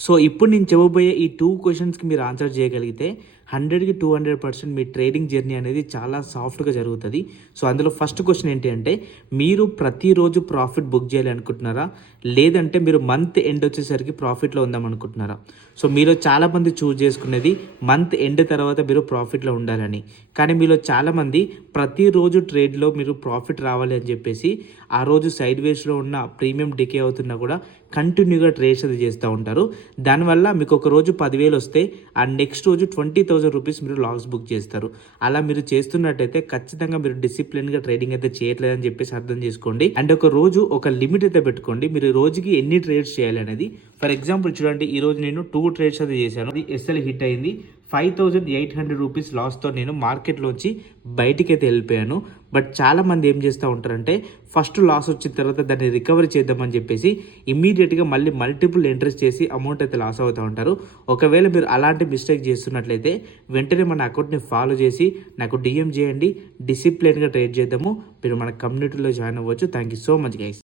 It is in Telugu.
సో ఇప్పుడు నేను చెప్పబోయే ఈ 2 క్వెషన్స్‌కి మీరు ఆన్సర్ చేయగలిగితే 100కి 200% మీ ట్రేడింగ్ జర్నీ అనేది చాలా సాఫ్ట్‌గా జరుగుతది. సో అందులో ఫస్ట్ క్వెషన్ ఏంటి అంటే, మీరు ప్రతిరోజు ప్రాఫిట్ బుక్ చేయాలి అనుకుంటున్నారా? లేదంటే మీరు మంత్ ఎండ్ వచ్చేసరికి ప్రాఫిట్‌లో ఉందాం అనుకుంటున్నారా? సో మీలో చాలామంది చూజ్ చేసుకునేది మంత్ ఎండ్ తర్వాత మీరు ప్రాఫిట్‌లో ఉండాలని. కానీ మీలో చాలామంది ప్రతిరోజు ట్రేడ్‌లో మీరు ప్రాఫిట్ రావాలి అని చెప్పేసి, ఆ రోజు సైడ్ వేస్‌లో ఉన్న ప్రీమియం డికే అవుతున్నా కూడా కంటిన్యూగా ట్రేడ్స్ అది చేస్తూ ఉంటారు. దానివల్ల మీకు ఒక రోజు 10,000 వస్తే ఆ నెక్స్ట్ రోజు 20,000 రూపీస్ మీరు లాస్ బుక్ చేస్తారు. అలా మీరు చేస్తున్నట్టయితే ఖచ్చితంగా మీరు డిసిప్లిన్‌గా ట్రేడింగ్ అయితే చేయట్లేదని చెప్పేసి అర్థం చేసుకోండి. అండ్ ఒక రోజు ఒక లిమిట్ అయితే పెట్టుకోండి. మీరు రోజుకి ఎన్ని ట్రేడ్స్ చేయాలి అనేది. ఫర్ ఎగ్జాంపుల్ చూడండి, ఈరోజు నేను 2 ట్రేడ్స్ అయితే చేశాను. అది ఎస్ఎల్ హిట్ అయింది. 5,800 రూపీస్ లాస్‌తో నేను మార్కెట్‌లోంచి బయటికైతే వెళ్ళిపోయాను. బట్ చాలామంది ఏం చేస్తూ ఉంటారంటే, ఫస్ట్ లాస్ వచ్చిన తర్వాత దాన్ని రికవరీ చేద్దామని చెప్పేసి ఇమ్మీడియట్‌గా మళ్ళీ మల్టిపుల్ ఎంట్రీస్ చేసి అమౌంట్ అయితే లాస్ అవుతూ ఉంటారు. ఒకవేళ మీరు అలాంటి మిస్టేక్ చేస్తున్నట్లయితే వెంటనే మన అకౌంట్‌ని ఫాలో చేసి నాకు డీఎం చేయండి. డిసిప్లిన్‌గా ట్రేడ్ చేద్దాము. మీరు మన కమ్యూనిటీలో జాయిన్ అవ్వచ్చు. Thank you so much guys.